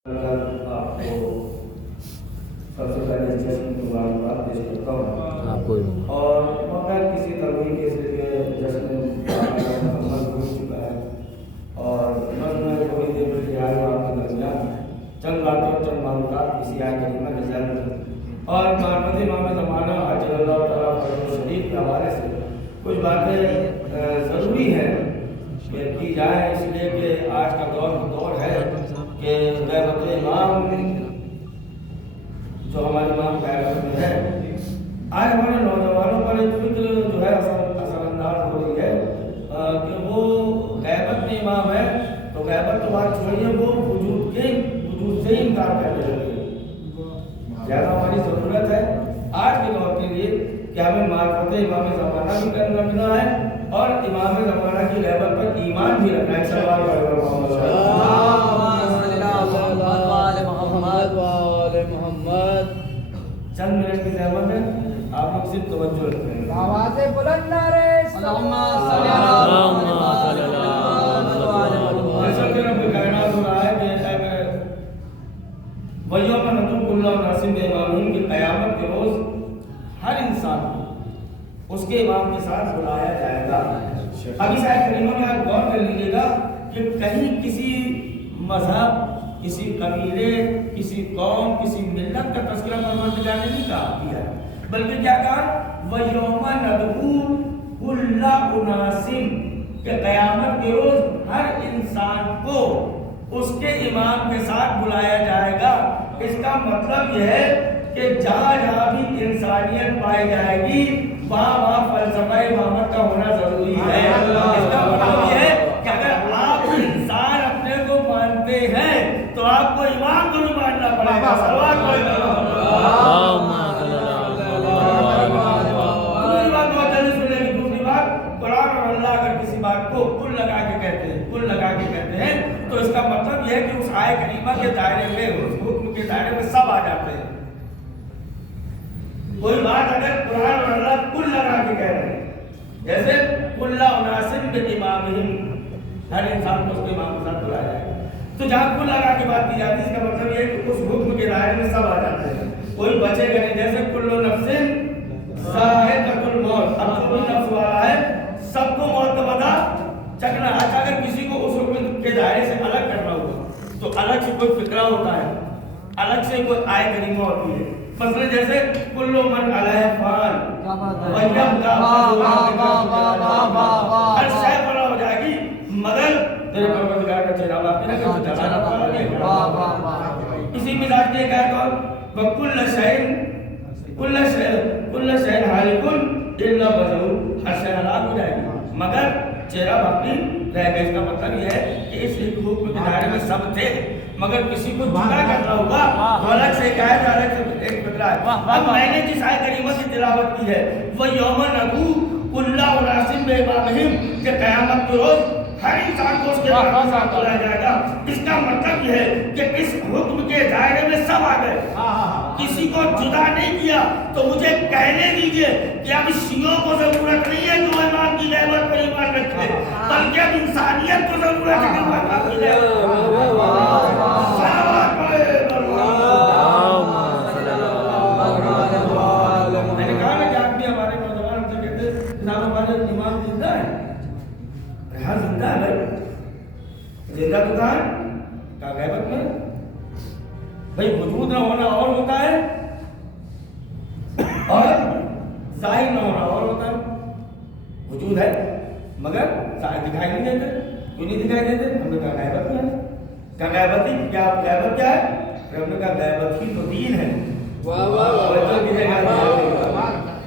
आपको सबसे पहले जश्न की मुबारकबाद पेश करता हूँ और मगर किसी तरह के इसलिए जश्न मुकम्मल हो चुका है और मैं थोड़ी देर में तैयार हुआ आपके दरमियान चंद बातें चंद मालूमात किसी आय करीमा के जन्म और मानवती इमाम ज़माना अजल्लाहु तआला फज़ल शरीफ के हवाले से कुछ बातें ज़रूरी हैं कि की जाए, इसलिए कि आज का दौर है कि गैबत इमाम जो हमारे इमाम गैबत में है, आज हमारे नौजवानों पर एक फिक्र जो है असरअंदाज हो रही है कि वो गैबत में इमाम है तो गैबत तो बात छोड़िए, वो वजूद से ही इनकार करने लगे। ज़्यादा हमारी ज़रूरत है आज के दौर के लिए कि हमें मार्फत इमाम ज़माना भी करना रखना है और इमाम ज़माना की गैबत पर ईमान भी रखना है। सल्लल्लाहु अलैहि वसल्लम। चंद मिनट की ज़हमत है, आप लोग सिर्फ तवज्जो रखें। आवाज़ें बुलंद नारे अल्लाहुम्मा सल्ली रब्बिल कायनात हो रहा है कि वयौम नदू कुल्ला नासिम इमामिन की क़यामत के रोज़ हर इंसान को उसके इमाम के साथ बुलाया जाएगा। अब इस आयत करीमा में आप गौर कर लीजिएगा कि कहीं किसी मजहब, किसी कबीले, किसी कौम, किसी मिल्लत का तज़किरा परवरदिगार ने नहीं किया है, बल्कि क्या कहा, वयौम नदू कुल्ला उनासिम के क़यामत के रोज़ हर इंसान को उसके इमाम के साथ बुलाया जाएगा। इसका मतलब यह है कि जहाँ जहाँ भी इंसानियत पाई जाएगी वहाँ फ़लसफ़ा इमामत का होना ज़रूरी है। इसका मतलब यह है कि अगर आप इंसान अपने को मानते हैं तो आपको इमाम को भी मानना पड़ेगा। दूसरी बात, कुरान और अल्लाह अगर किसी बात को कुल लगा के कहते हैं तो इसका मतलब यह है कि उस आयत करीमा के दायरे में, उस हुक्म के दायरे में सब आ जाते हैं। कोई बात अगर कुरान और अल्लाह कुल लगा के कह रहे हैं, जैसे कुल्ला उनासिम बिइमामिहिम, हर इंसान को उसके इमाम के साथ बुलाया जाएगा, तो जहाँ कुल लगा के बात की जाती है इसका मतलब ये कि उस हुक्म के दायरे में सब आ जाते हैं, कोई बचेगा नहीं। जैसे कुल्लु नफ्सिन ज़ाइक़ातुल मौत, अब जो भी नफ्स वाला है सबको मौत का पता चखना। अच्छा, अगर किसी को उस हुक्म के दायरे से अलग करना होगा तो अलग से कोई फिक्रा होता है, अलग से कोई आयत करीमा होती है। मसलन जैसे कुल्लु मन अलैहा फ़ान हर शय फना हो जाएगी मगर तेरे परवरदिगार का चेहरा बाकी रहेगा। इसी मिजाज के कहता हूँ कुल्ल शैइन हालिकुन इल्ला वजहू, हर शय हलाक हो जाएगी मगर चेहरा बाकी रहेगा। इसका मतलब यह है कि इस हुक्म के दायरे में सब थे मगर किसी को जुदा करना होगा तो अलग से कहा जा रहा है, एक फिक्रा है। अब मैंने जिस आयत करीमा की तिलावत की है वो यौम नदू कुल्ला उनासिम बिइमामिहिम के क़यामत के रोज़ हर इंसान को उसके इमाम के साथ बुलाया जाएगा। इसका मतलब यह है कि इस हुक्म के दायरे में सब आ गए, किसी को जुदा नहीं किया। तो मुझे कहने दीजिए कि अब शियों को जरूरत नहीं है जो इमाम की गैबत पर ईमान रखे, बल्कि अब इंसानियत को जरूरत है कि इमाम की मैंने कहा ना कि आप भी हमारे नौजवान से कहते जनाब हमारे इमाम जिंदा है। हाँ जिंदा है भाई, जिंदा तो कहाँ है, कहाँ गैबत में भाई। वजूद ना होना और होता है और जाहिर ना होना और होता है। वजूद है मगर जाहिर दिखाई नहीं देते। क्यों नहीं दिखाई देते? हमने कहा गैबत में है। क्या गैबत ही क्या, गैबत क्या है? हमने कहा गैबत ही तो दीन है।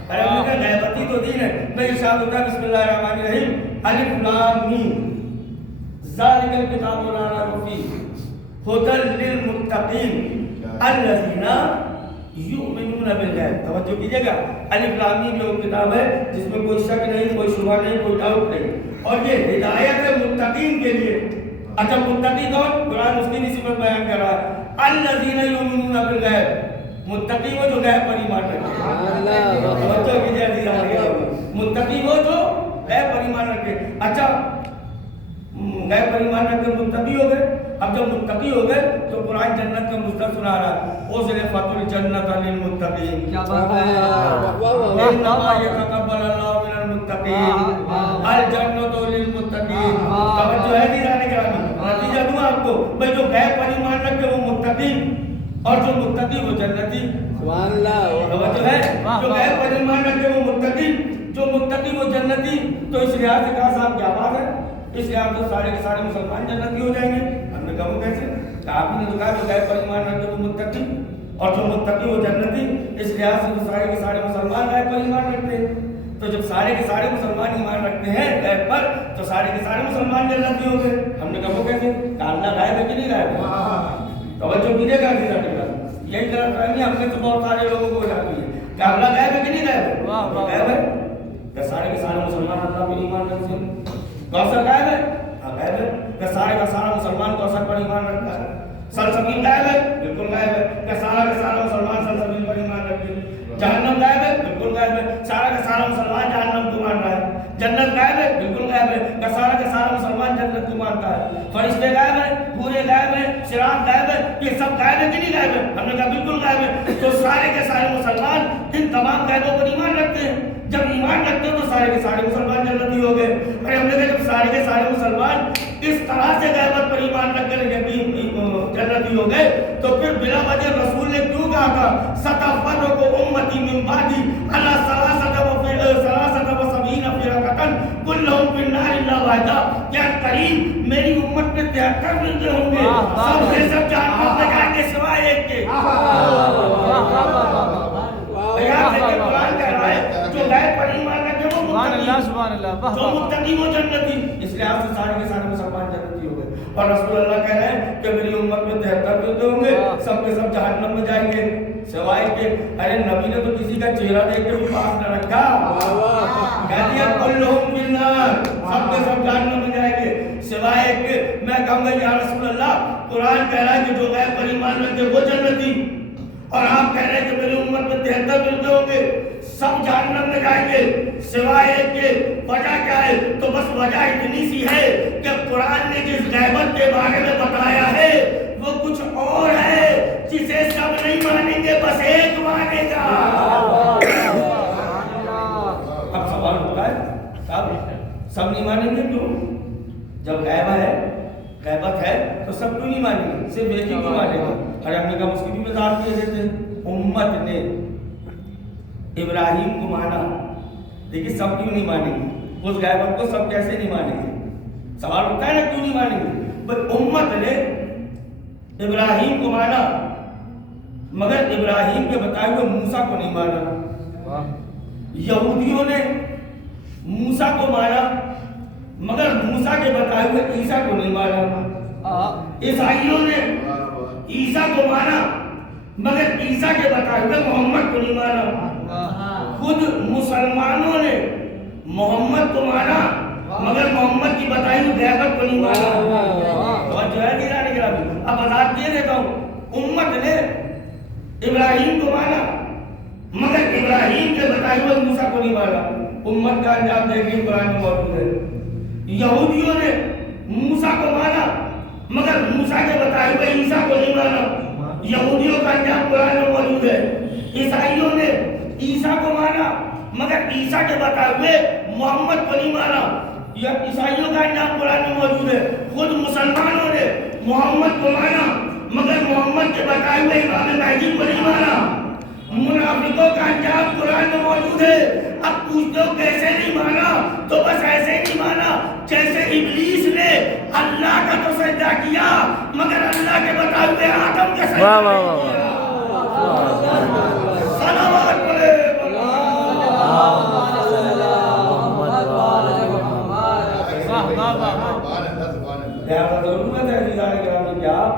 अरे हमने कहा गैबत ही तो दीन है। मैं इरशाद होता है बिस्मिल्लाहिर्रहमानिर्रहीम अलिफ लाम मीम ज़ालिकल किताबु ला रैब फीह हुदल लिल मुत्तक़ीन अल्लज़ीना युमिनूना बिल गैब। तवज्जो कीजिएगा, अलिफ लाम मीम जो किताब है जिसमें कोई शक नहीं, कोई शुबहा नहीं, कोई डाउट नहीं, और ये हिदायत है मुत्तक़ीन के लिए। अच्छा, मुत्तक़ी कौन? कुरान उसकी निस्बत बयान कर रहा है, अल्लज़ीना युमिनूना बिल गैब, मुत्तक़ी वो जो गैब पर ईमान रखते हैं। तवज्जो कीजिए, मुत्तक़ी वो जो गैब पर ईमान रखते। अच्छा, गैब पर ईमान रखकर मुत्तकी हो गए। अब जब मुत्तकी हो गए तो कुरान जन्नत का मुस्तक सुना रहा है, उज़लिफ़ातिल जन्नतु लिल मुत्तकीन। क्या बात है, इन्नमा यतक़ब्बलुल्लाहु मिनल मुत्तकीन, अल जन्नतु लिल मुत्तकीन। तवज्जो है दीवाने गिरामी, नतीजा दूं आपको भाई, जो गैब पर ईमान रखे वो मुत्तकी, और जो मुत्तकी वो जन्नती। सुभान अल्लाह। तवज्जो है, जो गैब पर ईमान रखे वो मुत्तकी, जो मुत्तकी वो जन्नती। तो इस लिहाज से कहा साहब क्या बात है, इस लिहाज से सारे के सारे मुसलमान जन्नती हो जाएंगे। हमने कहा वो कैसे, आपने तो कहा जो गैब पर ईमान रखे वो मुत्तकी, और जो मुत्तकी वो जन्नती। इस लिहाज से तो सारे के सारे मुसलमान गैब पर ईमान रखते हैं। तो जब सारे के सारे मुसलमान ईमान रखते हैं गैब पर, तो सारे के सारे मुसलमान जन्नती हो गए। हमने कहा वो कैसे, अल्लाह गायब है कि नहीं गायब है? तवज्जो कीजिएगा, यही गलतफहमी हमने तो बहुत सारे लोगों को जाती है कि अल्लाह गायब है कि नहीं गायब है? गायब है। क्या सारे के सारे मुसलमान अल्लाह पर ईमान रखते हैं? कौसर गायब है? हाँ गायब है। क्या सारे का सारा मुसलमान कौसर पर ईमान रखता है? सलसबील गायब है? बिल्कुल गायब है। क्या सारा का सारा मुसलमान सलसबील पर ईमान रखते हैं? जहन्नम गायब है? बिल्कुल गायब है। सारा का सारा मुसलमान जहन्नम को मान रहा है। जन्नत गायब है? बिल्कुल गायब है। क्या सारा का सारा मुसलमान जन्नत को मानता है? फरिश्ते गायब है? पूरे गायब है? सिरात गायब है? ये सब गायब है कि नहीं गायब है? हमने कहा बिल्कुल गायब है। तो सारे के सारे मुसलमान इन तमाम गायबों पर ईमान रखते हैं। जब ईमान रखते हो तो सारे के सारे मुसलमान जन्नती हो गए। अरे हमने कहा जब सारे के सारे मुसलमान इस तरह से गैबत पर ईमान रखकर जन्नती हो गए, तो फिर बिला वजह रसूल ने क्यों कहा था सतफ़रक़ु को उम्मती मिन बादी अला सलासत व सबीन फ़िरक़तन कुल्लुहुम फ़िन्नार इल्ला वाहिदा। क्या करीब मेरी उम्मत में 73 मिलते होंगे, सब के सब जहन्नम में जाएंगे सिवाय एक के। कुरान कह रहा है जो गैब पर ईमान रखे वो मुत्तकी, जो मुत्तकी वो जन्नती। इस लिहाज से सारे के सारे मुसलमान जन्नती हो गए। और रसूल अल्लाह कह रहे हैं कि मेरी उम्मत में 73 मिलते होंगे, सब के सब जहन्नम में जाएंगे सिवाय के। अरे नबी ने तो किसी का चेहरा देख के भी पास न रखा, कह दिया कुल्लुहुम फिन्नार, सब के सब जहन्नम में जाएंगे सिवाय एक। मैं कहूँगा या रसूल अल्लाह, कुरान कह रहा है कि जो गैब पर ईमान रखे वो जन्नती, और आप कह रहे हैं कि मेरी उम्मत में 73 मिलते होंगे, सब जहन्नम में जाएंगे सिवाय एक के। वजह क्या है? तो बस वजह इतनी सी है कि कुरान ने जिस गैबत के बारे में बताया है वो कुछ और है, जिसे सब नहीं मानेंगे, बस एक मानेगा। अब सवाल होता है सब नहीं मानेंगे क्यों? जब गैबत है तो सब क्यों नहीं मानेंगे, सिर्फ एक ही क्यों मानेगा? अरे हमने कहा उसकी भी वजाहत किए देते हैं। उम्मत ने इब्राहिम को माना, देखिए सब क्यों नहीं मानेंगे उस गैबत को, सब कैसे नहीं मानेंगे? सवाल होता है ना क्यों नहीं मानेंगे? पर उम्मत ने इब्राहिम को माना, मगर इब्राहिम के बताए हुए मूसा को नहीं माना। यहूदियों ने मूसा को माना, मगर मूसा के बताए हुए ईसा को नहीं माना। ईसाइयों ने ईसा को माना, मगर ईसा के बताए हुए मोहम्मद को नहीं माना। खुद मुसलमानों ने मोहम्मद को माना, मगर मोहम्मद की बताई हुई गैबत को नहीं माना। और जो है दीवाने गिरामी, अब आजाद किए देता हूँ, उम्मत ने इब्राहिम को माना, मगर इब्राहिम के बताए हुए मूसा को नहीं माना। उम्मत का अंजाम देखिए कुरान में मौजूद है। यहूदियों ने मूसा को माना, मगर मूसा के बताए हुए ईसा को नहीं माना। यहूदियों का अंजाम कुरान में मौजूद है। ईसाइयों ने ईसा को माना, मगर ईसा के बताए हुए मोहम्मद को नहीं माना। यह ईसाइयों का अंजाम कुरान में मौजूद है। खुद मुसलमानों ने मोहम्मद को माना, मगर मोहम्मद के बताए हुए इमाम महदी को नहीं माना। मुनाफिकों का अंजाम कुरान में मौजूद है। अब पूछते हो कैसे नहीं माना? तो बस ऐसे नहीं माना जैसे इब्लीस ने अल्लाह का तो सजदा किया, मगर अल्लाह के बताए हुए आदम का सजदा नहीं किया। सलावत बोले जरूरत है कि आप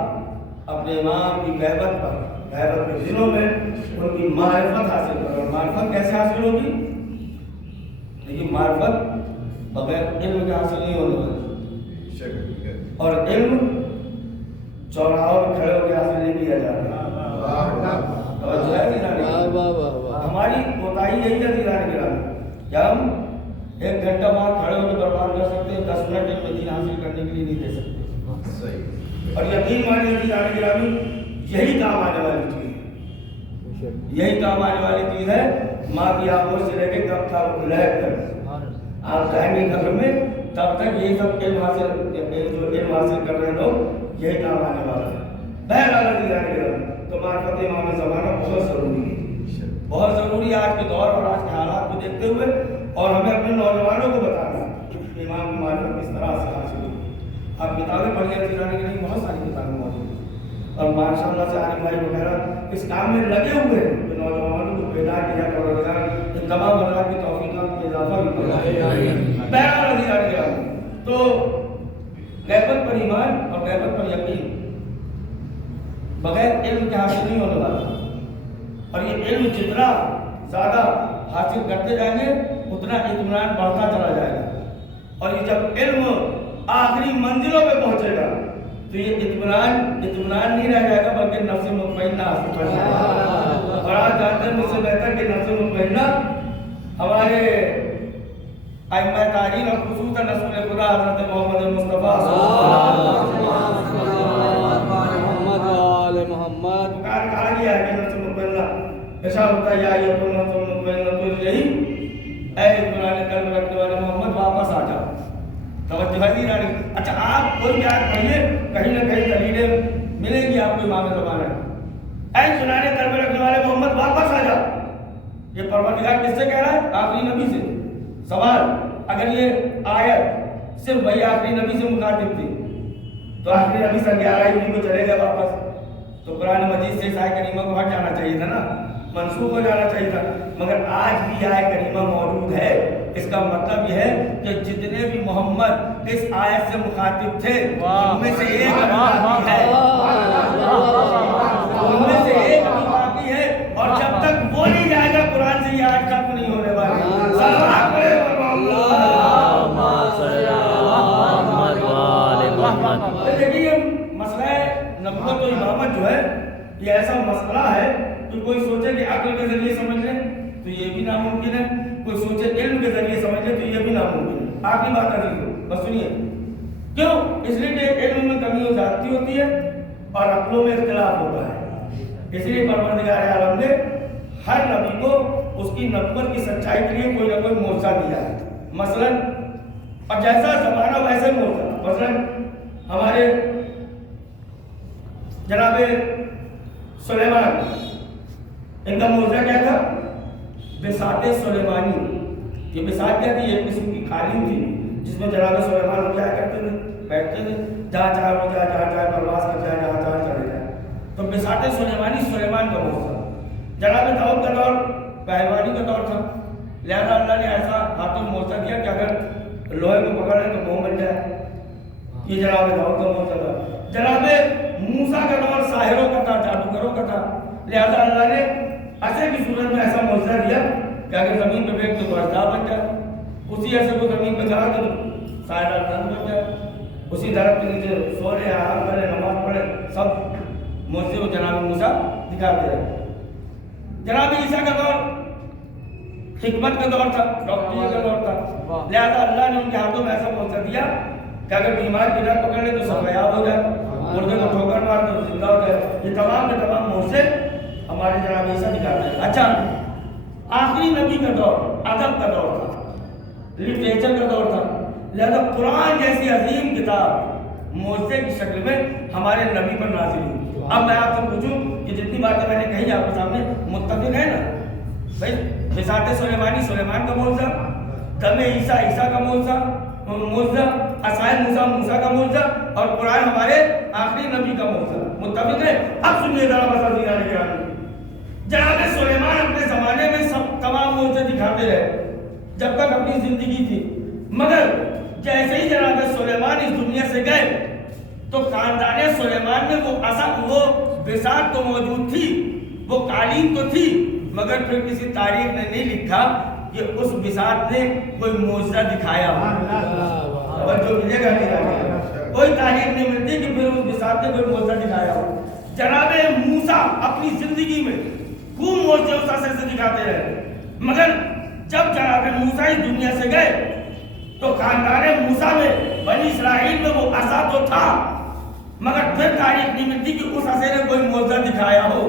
अपने इमाम की गैबत पर, गैबत के दिनों में उनकी मारिफत हासिल करो। मारिफत कैसे हासिल होगी? देखिए मारिफत बगैर इल्म के हासिल नहीं होने वाली, और इल्म चौराहों में खड़े होकर हासिल नहीं किया जाता। हमारी कोताही यही है दीवाने गिराने, जब हम 1 घंटा वहाँ खड़े होकर پار کر سکتے، 10 منٹ ایک دین حاصل کرنے کے لیے نہیں دے سکتے. اور یقین مانیے عزیزان گرامی، یہی کام آنے والی چیز ہے، یہی کام آنے والی چیز ہے. ماں کی آنکھوں سے لے کے کب تھا لہر تک آپ جائیں گے قبر میں، تب تک یہی سب علم حاصل کر رہے لوگ، یہی کام آنے والا ہے. بہرحال عزیزان گرامی، تو معرفت امام زمانہ بہت ضروری ہے، بہت ضروری ہے آج کے دور اور آج کے حالات کو دیکھتے ہوئے. اور ہمیں اپنے نوجوانوں کو بتانا ہے کہ امام کی معرفت کس طرح سے حاصل ہوئی. آپ کتابیں پڑھیں عزیزان گرامی، بہت ساری کتابیں موجود ہیں، اور ماشاء اللہ سے عارف بھائی وغیرہ اس کام میں لگے ہوئے ہیں کہ نوجوانوں کو بیدار کیا پروردگار ان تمام حضرات کی توفیقات میں اضافہ بھی کرے. بہرحال عزیزان گرامی، تو غیبت پر ایمان اور غیبت پر یقین بغیر علم کے حاصل نہیں ہونے والا. اور یہ علم جتنا زیادہ حاصل کرتے جائیں گے اتنا اطمینان بڑھتا چلا جائے گا. اور یہ جب علم آخری منزلوں پہ پہنچے گا تو یہ اطمینان نہیں رہ جائے گا، بلکہ نفس مطمئنہ حاصل کر جائے گا. اور آج جانتے ہیں مجھ سے بہتر کہ نفس مطمئنہ ہمارے ائمہ تاریخ اور خصوصاً رسول خدا حضرت محمد مصطفیٰ محمد کہا گیا ہے کہ نفس مطمئنہ ایسا ہوتا ہے، یا یہ تو نفس مطمئنہ تو یہی اے اطمینان قلب رکھنے والے محمد واپس آ جاؤ. توجہ ہے نہیں رہی. اچھا آپ کوئی بھی آیت پڑھیے، کہیں نہ کہیں دلیلیں ملیں گی آپ کو امام زمانہ. اے اطمینان قلب رکھنے والے محمد واپس آ جاؤ. یہ پروردگار کس سے کہہ رہا ہے؟ آخری نبی سے. سوال، اگر یہ آیت صرف وہی آخری نبی سے مخاطب تھی تو آخری نبی 11 کو چلے گئے واپس، تو قرآن مجید سے اس آیت کریمہ کو ہٹ جانا چاہیے تھا نا، منسوخ ہو جانا چاہیے تھا. مگر آج بھی آیت کریمہ موجود ہے. اس کا مطلب یہ ہے کہ جتنے بھی محمد اس آیت سے مخاطب تھے ان میں سے ایک ابھی باقی ہے، اور جب تک وہ نہیں جائے گا قرآن سے یہ آیت ختم نہیں ہونے والی. دیکھیے مسئلہ نبوت و امامت جو ہے یہ ایسا مسئلہ ہے کہ کوئی سوچے کہ عقل کے ذریعے سمجھ لیں تو یہ بھی ناممکن ہے، کوئی سوچے علم کے ذریعے سمجھ لے تو یہ بھی ناممکن ہے. آخری بات ہے بس سنیے کیوں، اس لیے کہ علم میں کمی و زیادتی ہوتی ہے اور عقلوں میں اختلاف ہوتا ہے. اس لیے پروردگار عالم نے ہر نبی کو اس کی نبوت کی سچائی کے لیے کوئی نہ کوئی معجزہ دیا ہے. مثلاً اور جیسا زمانہ ویسے معجزہ. مثلاً ہمارے جناب سلیمان، ان کا معجزہ کیا تھا؟ بساط سلیمانی. یہ بساط کیا تھی؟ ایک قسم کی قالین تھی جس میں جناب سلیمان کیا کرتے تھے؟ بیٹھتے تھے، جہاں چاہے وہ جائے، جہاں چاہے پرواز کر جائے، جہاں چاہے چلے جائے. تو بساط سلیمانی سلیمان کا معجزہ. جناب داؤد کا دور پہلوانی کا دور تھا، لہذا اللہ نے ایسا ہاتھوں معجزہ دیا کہ اگر لوہے کو پکڑ لیں تو منہ بن جائے. یہ جناب داؤد کا معجزہ تھا. جناب موسیٰ کا دور ساحروں کا تھا، جادوگروں کا تھا، لہذا اللہ نے عصا کی صورت میں ایسا معجزہ دیا کہ اگر زمین پہ بیٹھ تو برسات بن جائے، اسی عصا کو زمین پہ چڑھا تو سایہ دار بن جائے، اسی درخت کے نیچے سو رہے، آرام کرے، نماز پڑھے، سب معجزے کو جناب موسیٰ دکھاتے رہے. جناب عیسیٰ کا دور حکمت کا دور تھا، ڈاکٹری کا دور تھا، لہذا اللہ نے ان کے ہاتھوں میں ایسا معجزہ دیا کہ اگر بیمار کی ڈر پکڑ لے تو سفیاب ہو جائے، مردے کو ٹھوکر مار تو زندہ ہو جائے. یہ تمام کے تمام معجزے ہمارے جناب عیسیٰ دکھاتے ہیں. اچھا آخری نبی کا دور ادب کا دور تھا، لٹریچر کا دور تھا، لہذا قرآن جیسی عظیم کتاب معجزے کی شکل میں ہمارے نبی پر نازل ہوئی. اب میں آپ سے پوچھوں کہ جتنی باتیں میں نے کہی آپ کے سامنے متفق ہے نا بھائی؟ بساط سلیمانی سلیمان کا معجزہ، دم عیسیٰ عیسیٰ کا معجزہ، عصائے موسیٰ موسیٰ کا معجزہ، اور قرآن ہمارے آخری نبی کا معجزہ. متفق ہے؟ اب سنیے ذرا بس عزیزان گرامی، جناب سلیمان اپنے زمانے میں سب تمام معجزے دکھاتے رہے جب تک اپنی زندگی تھی، مگر جیسے ہی جناب سلیمان اس دنیا سے گئے تو خاندان سلیمان میں وہ بساط تو موجود تھی، وہ قالین تو تھی، مگر پھر کسی تاریخ نے نہیں لکھا کہ اس بساط نے کوئی معجزہ دکھایا ہو. اور جو ملے گا نہیں، کوئی تاریخ نہیں ملتی کہ پھر اس بساط نے کوئی معجزہ دکھایا ہو. جناب موسیٰ اپنی زندگی میں خوب معجزے اس عرصے سے دکھاتے رہے، مگر جب جناب موسیٰ اس دنیا سے گئے تو خاندان موسیٰ میں بنی اسرائیل میں وہ عصا تو تھا، مگر پھر تاریخ نہیں ملتی کہ اس عصے نے کوئی معجزہ دکھایا ہو۔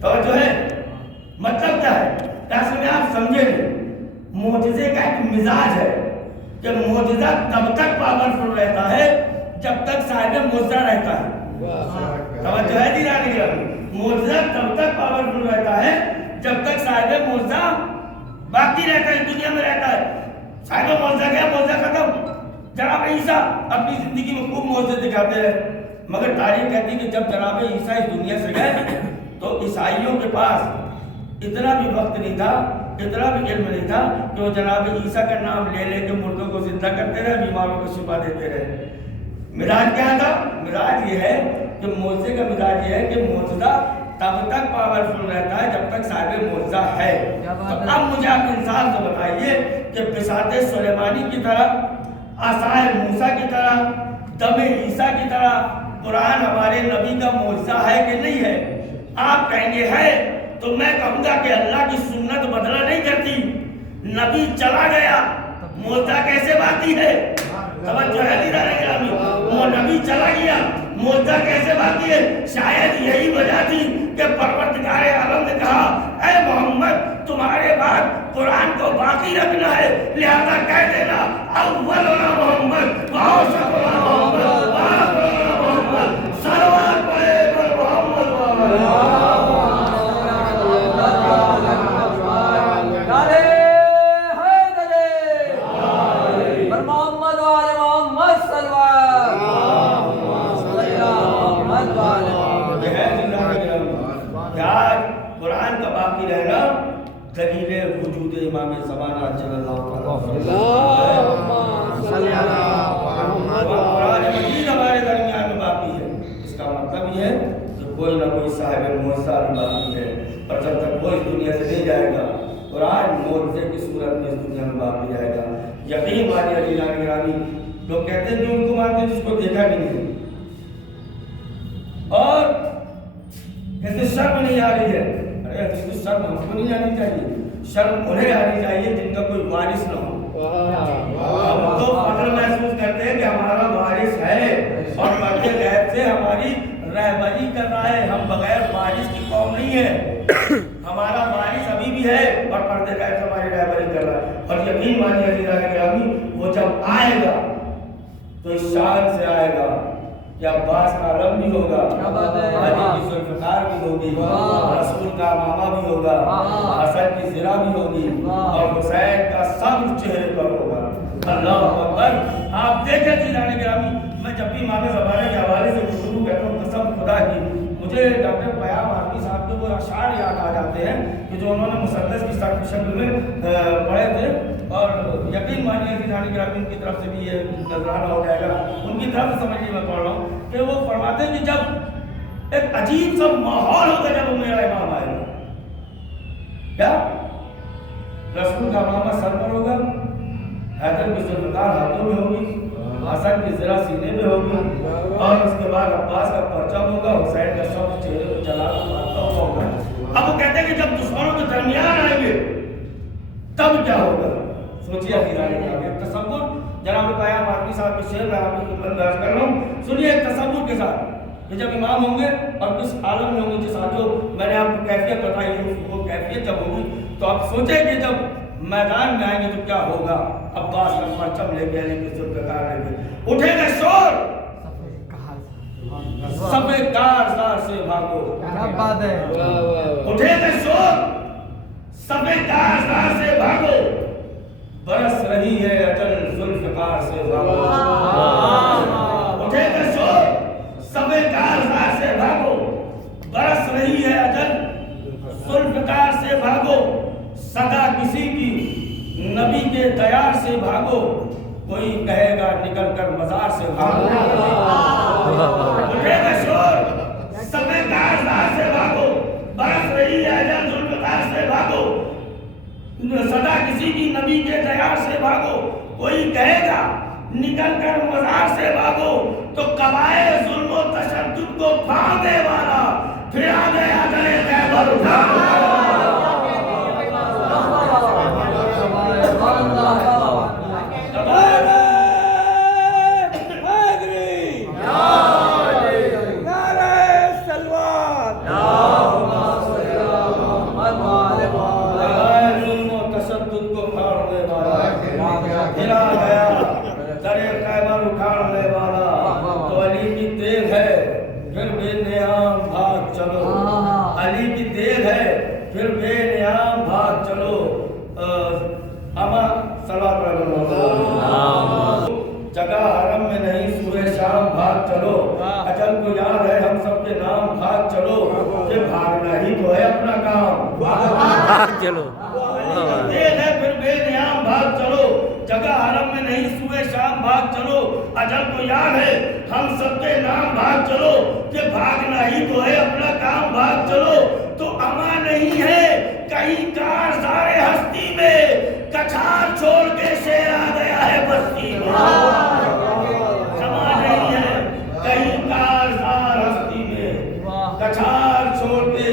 توجہ ہے؟ مطلب کیا ہے؟ ایسے میں آپ سمجھیں، معجزے کا ایک مزاج ہے کہ معجزہ تب تک پاورفل رہتا ہے جب تک صاحب معجزہ رہتا ہے۔ توجہ ہے دیدار گرامی؟ معجزہ تب تک پاورفل رہتا ہے جب تک صاحب معجزہ باقی رہتا ہے، دنیا میں رہتا ہے۔ صاحب معجزہ گیا، معجزہ ختم۔ جناب عیسیٰ اپنی زندگی میں خوب معجزے دکھاتے رہے، مگر تاریخ کہتی ہے کہ جب جناب عیسیٰ اس دنیا سے گئے تو عیسائیوں کے پاس اتنا بھی وقت نہیں تھا، اتنا بھی علم نہیں تھا کہ وہ جناب عیسیٰ کا نام لے لے کے مردوں کو زندہ کرتے رہے، بیماروں کو شفا دیتے رہے۔ مزاج کیا تھا؟ مزاج یہ ہے کہ معجزے کا مزاج یہ ہے کہ معجزہ تب تک پاورفل رہتا ہے جب تک صاحب معجزہ ہے۔ تو اب مجھے آپ انصاف سے بتائیے کہ بساط سلیمانی کی طرح، عصائے موسیٰ کی طرح، دم عیسیٰ کی طرح قرآن ہمارے نبی کا معجزہ ہے کہ نہیں ہے؟ آپ کہیں گے ہے تو میں کہوں گا کہ اللہ کی سنت بدلا نہیں کرتی۔ نبی چلا گیا، معجزہ کیسے باقی ہے؟ توجہ ہے دیدار گرامی؟ وہ نبی چلا گیا، معجزہ کیسے باقی ہے؟ شاید یہی وجہ تھی کہ پروردگار عالم نے کہا اے محمد تمہارے بعد قرآن کو باقی رکھنا ہے، لہذا کہہ دینا اولنا محمد وآخرنا محمد وآخرنا محمد، صلوات پڑھے پر محمد دلیل وجود امام زمانہ صلی اللہ قرآن مجید ہمارے درمیان میں باقی ہے۔ اس کا مطلب یہ ہے کہ کوئی نہ کوئی صاحب معجزہ بھی باقی ہے، اور جب تک وہ اس دنیا سے نہیں جائے گا قرآن معجزے کی صورت میں اس دنیا میں باقی رہے گا۔ یقین مانیے عزیزان گرامی، لوگ کہتے ہیں کہ ان کو مانتے ہیں جس کو دیکھا نہیں ہے، اور کہتے شرم نہیں آ رہی ہے۔ شرم ہم کو نہیں آنی چاہیے، شرم انہیں آنی چاہیے جن کا کوئی وارث نہ ہو۔ ہم تو فخر محسوس کرتے ہیں کہ ہمارا وارث ہے اور مرد غیب سے ہماری رہبری کر رہا ہے۔ ہم بغیر وارث کی قوم نہیں ہے، ہمارا وارث ابھی بھی ہے اور مرد غیب سے ہماری رہبری کر رہا ہے۔ اور یقین مانیے عزیزان گرامی، وہ جب آئے گا تو اس شان سے آئے گا کہ عباس کا علم بھی ہوگا، علی کی ذوالفقار بھی ہوگی، رسول کا ماما بھی ہوگا، حسن کی زرہ بھی ہوگی، اور حسین کا صبر چہرے پر ہوگا۔ اللہ اکبر! آپ دیکھیں عزیزان گرامی، میں جب بھی امام زمانے کے حوالے سے گفتگو کرتا ہوں قسم خدا کی، مجھے ڈاکٹر پیام آدمی صاحب کے وہ اشعار یاد آ جاتے ہیں کہ جو انہوں نے مسدس کی شکل میں پڑھے تھے، اور یقین مانیے عزیزان گرامی ان کی طرف سے بھی یہ نذرانہ ہو جائے گا، ان کی طرف سے سمجھیے میں پڑھ رہا ہوں کہ وہ فرماتے ہیں کہ جب ایک عجیب سا ماحول ہوگا جب میرا امام آئے گا، کیا رسول کا ماما سر پر ہوگا، حیدر کی ذوالفقار ہاتھوں میں ہوگی، حسن کی زرہ سینے میں ہوگی، اور اس کے بعد عباس کا پرچم ہوگا، حسین کا شوق چہرے پر جلال مانتا ہوگا۔ اب وہ کہتے ہیں کہ جب دشمنوں کے درمیان آئیں گے تب کیا ہوگا؟ سوچیے عزیزان گرامی، تصور جناب پیام آدمی صاحب کے شعر میں آپ کو بیان کر رہا ہوں، سنیے ایک تصور کے ساتھ کہ جب امام ہوں گے اور کس عالم میں ہوں گے، جس جو میں نے آپ کو کیفیت بتائی ہے وہ کیفیت جب ہوگی تو آپ سوچیں کہ جب میدان میں آئیں گے تو کیا ہوگا؟ عباس کا پرچم لے کے، علی کی ذوالفقار لے کے، اٹھے گا شور صفِ کارزار سے بھاگو، کیا بات ہے، اٹھے گا شور صفِ کارزار سے بھاگو، برس رہی ہے اجل ذوالفقار سے بھاگو، اٹھے گا شور صفِ کارزار سے بھاگو، برس رہی ہے اجل ذوالفقار سے بھاگو، صدا کسی کی نبی کے دیار سے بھاگو، کوئی کہے گا نکل کر مزار سے بھاگو، اٹھے گا شور صفِ کارزار سے بھاگو، برس رہی ہے اجل ذوالفقار سے بھاگو، صدا کسی کی نبی کے دیار سے بھاگو، کوئی کہے گا نکل کر مزار سے بھاگو، تو قبائل ظلم و تشدد کو پھاڑنے والا پھر آ گیا گلے خیبر اٹھا۔ नियाम भाग चलो, अली की देर है फिर बेनियाम भाग चलो। अमा जगह हरम में नहीं सुबह शाम भाग चलो, अजल को याद है हम सबके नाम भाग चलो, कि भागना ही तो है अपना काम भाग चलो। देर है फिर बेनियाम भाग चलो, जगह हरम में नहीं सुबह शाम भाग चलो, अजल को याद है हम सबके नाम भाग चलो, कि भागना ही तो है अपना काम भाग चलो। तो अमा नहीं है कहीं कारज़ारे हस्ती में, कछार छोड़ के शेर आ गया है बस्ती में। समा नहीं है कहीं कारज़ार हस्ती में, कछार छोड़ के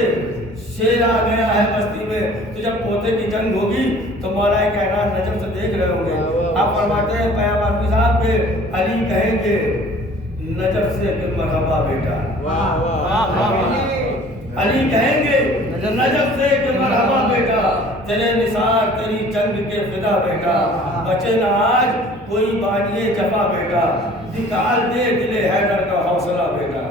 शेर आ गया है बस्ती में। तो जब पोते की जंग होगी तो मौलाए कायनात नजर से देख रहे होंगे। आप फरमाते हैं क़यामत की रात पे अली कहेंगे नजर से कि मरहबा बेटा, अली कहेंगे नजर से कि मरहबा बेटा, तेरे निसार तेरी जंग के फिदा बेटा, बचे न आज कोई बानिए जफा बेटा, निकाल दे दिले हैदर का हौसला बेटा।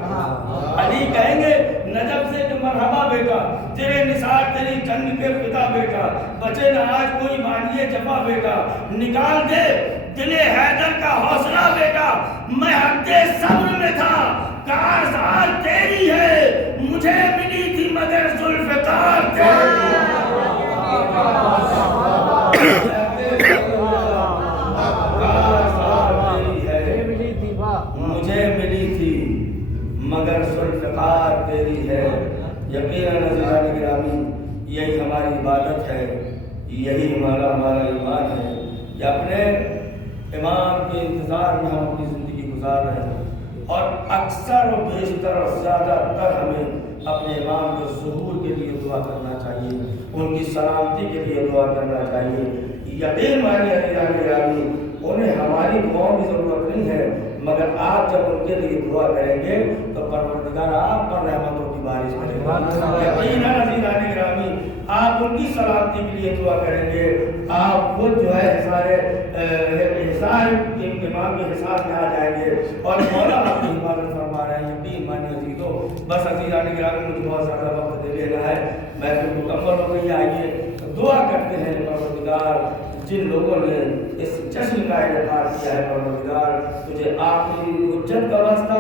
अली कहेंगे नजर से कि मरहबा बेटा, तेरे निसार तेरी जंग के फिदा बेटा, बचे न आज कोई बानिए जफा बेटा, निकाल दे दिले हैदर का हौसला बेटा। मैं हद्दे सब्र में था कारज़ार तेरी है, मुझे मिली थी मगर जुल्फ़िकार तेरी। मुझे मिली थी मगर जुल्फ़िकार तेरी है। यकीनन अज़ीज़ान गिरामी यही हमारी इबादत है, यही हमारा ईमान है कि अपने इमाम के इंतज़ार में हम अपनी ज़िंदगी गुजार रहे हैं। और अक्सर और बेशतर और ज़्यादातर हमें अपने इमाम के ज़ुहूर के लिए दुआ करना चाहिए, उनकी सलामती के लिए दुआ करना चाहिए। यकीन मानिए अज़ीज़ान गिरामी उन्हें हमारी दुआओं की ज़रूरत नहीं है, मगर आप जब उनके लिए दुआ करेंगे तो परवरदिगार आप पर रहमतों की बारिश करेगा। यकीनन अज़ीज़ान गिरामी आप उनकी सलामती के लिए दुआ करेंगे, आप खुद जो है सारे इमाम के हिसाब में आ जाएंगे और मौला आपकी हिफाजत फरमा रहे हैं। यकीन मानिए अज़ीज़ों, बस अज़ीज़ान गिरामी मुझे बहुत ज़्यादा वक्त दे लेना है, महफ़िल मुकम्मल हो गई। आइए दुआ करते हैं परवरदिगार जिन लोगों ने इस जश्न का इनकार किया है, परवरदिगार तुझे आपकी उज्जत का वास्ता